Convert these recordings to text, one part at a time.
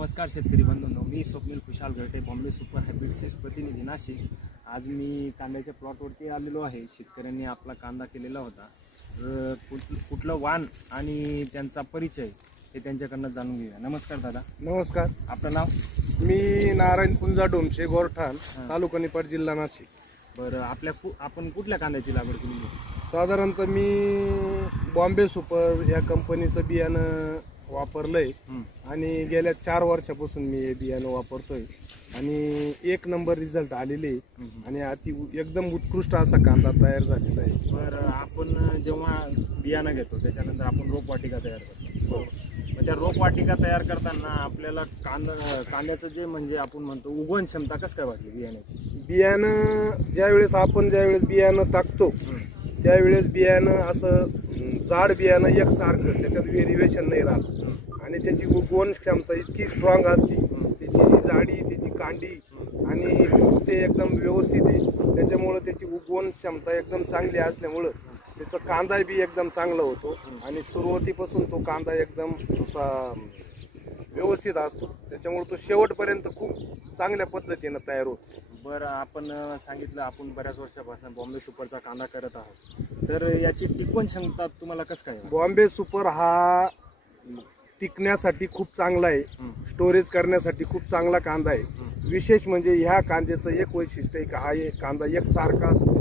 नमस्कार शेतकरी बंधूंनो, मी स्वप्नील खुशाल घरटे, बॉम्बे सुपर हायब्रिड सीड्स प्रतिनिधी नाशिक. आज मी कांद्याच्या प्लॉटवरती आलेलो आहे. शेतकऱ्यांनी आपला कांदा केलेला होता. कुठलं वाण आणि त्यांचा परिचय हे त्यांच्याकडनं जाणून घेऊया. नमस्कार दादा. नमस्कार. आपलं नाव? मी नारायण पुंजा डोमशे, गोरठाण, तालुका निपाट, जिल्हा नाशिक. बरं, आपण कुठल्या कांद्याची लागवड केली? साधारणतः मी बॉम्बे सुपर या कंपनीचं बियाणं वापरलंय आणि गेल्या 4 वर्षापासून मी हे बियाणं वापरतोय आणि 1 नंबर रिझल्ट आलेले आणि एकदम उत्कृष्ट असा कांदा तयार झालेला आहे. बरं, आपण जेव्हा बियाणं घेतो त्याच्यानंतर आपण रोपवाटिका तयार करतो. मग त्या रोपवाटिका तयार करताना आपल्याला कांद्याचं जे म्हणजे आपण म्हणतो उगवण क्षमता कसं काय वाटली बियाण्याची? बियाणं ज्यावेळेस बियाणं टाकतो त्यावेळेस बियाणं असं जाड बियाणं एकसारखं, त्याच्यात व्हेरिएशन नाही राहत आणि त्याची उगवण क्षमता इतकी स्ट्रॉंग असते. त्याची जी जाडी, त्याची कांडी आणि ते एकदम व्यवस्थित आहे. त्याच्यामुळं त्याची उगवण क्षमता एकदम चांगली असल्यामुळं त्याचा कांदा बी एकदम चांगला होतो आणि सुरुवातीपासून तो कांदा एकदम असा व्यवस्थित असतो. त्याच्यामुळे तो शेवटपर्यंत खूप चांगल्या पद्धतीनं तयार होतो. बरं, आपण सांगितलं आपण बऱ्याच वर्षापासून बॉम्बे सुपरचा कांदा करत आहोत, तर याची टिकवण क्षमता तुम्हाला कसं काय? बॉम्बे सुपर हा टिकण्यासाठी खूप चांगला आहे, स्टोरेज करण्यासाठी खूप चांगला कांदा आहे. विशेष म्हणजे ह्या कांद्याचं एक वैशिष्ट्य आहे की हा एक कांदा एकसारखा असतो,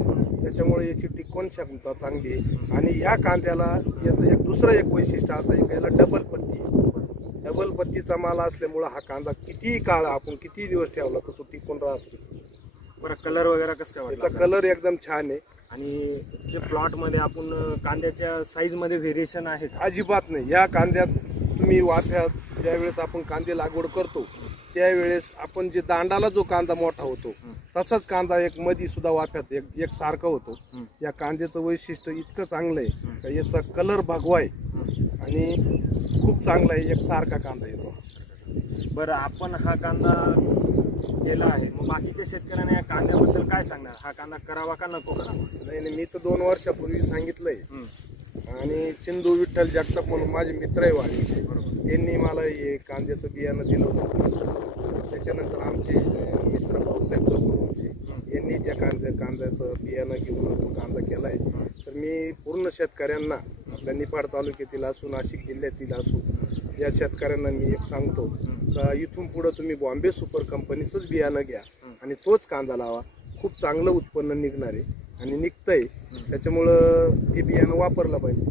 त्याच्यामुळे याची टिकवण क्षमता चांगली आहे. आणि ह्या कांद्याला याचं दुसरं एक वैशिष्ट्य असं आहे की याला डबल पत्तीचा माल असल्यामुळं हा कांदा कितीही काळ आपण किती दिवस ठेवला तर तो टिकून राहतो. बरं, कलर वगैरे कसं काय वाटतं? याचा कलर एकदम छान आहे आणि जे प्लॉटमध्ये आपण कांद्याच्या साईजमध्ये व्हेरिएशन आहे? अजिबात नाही. या कांद्यात तुम्ही वाफ्यात ज्यावेळेस आपण कांदे लागवड करतो त्यावेळेस आपण जे दांडाला जो कांदा मोठा होतो तसाच कांदा एक मधी सुद्धा वाफ्यात एक सारखा होतो. या कांद्याचं वैशिष्ट्य इतकं चांगलं आहे का याचा कलर भगवा आहे आणि खूप चांगला आहे, एक सारखा कांदा येतो. बरं, आपण हा कांदा केला आहे, मग बाकीच्या शेतकऱ्यांना या कांद्याबद्दल काय सांगणार? हा कांदा करावा का नको करावा? नाही, मी तर 2 वर्षापूर्वी सांगितलंय आणि चिंदू विठ्ठल जगताप म्हणून माझे मित्र आहे वाढीचे, त्यांनी मला हे कांद्याचं बियाणं दिलं होतं. त्याच्यानंतर आमचे मित्र भाऊसाहेब चौकडूंचे यांनी त्या कांद्याचं बियाणं घेऊन तो कांदा केलाय. तर मी पूर्ण शेतकऱ्यांना आपल्या निफाड तालुक्यातील असू, नाशिक जिल्ह्यातील असू, या शेतकऱ्यांना मी एक सांगतो का इथून पुढं तुम्ही बॉम्बे सुपर कंपनीचंच बियाणं घ्या आणि तोच कांदा लावा. खूप चांगलं उत्पन्न निघणार आहे आणि निघतंय, त्याच्यामुळं ते बियाणं वापरलं पाहिजे.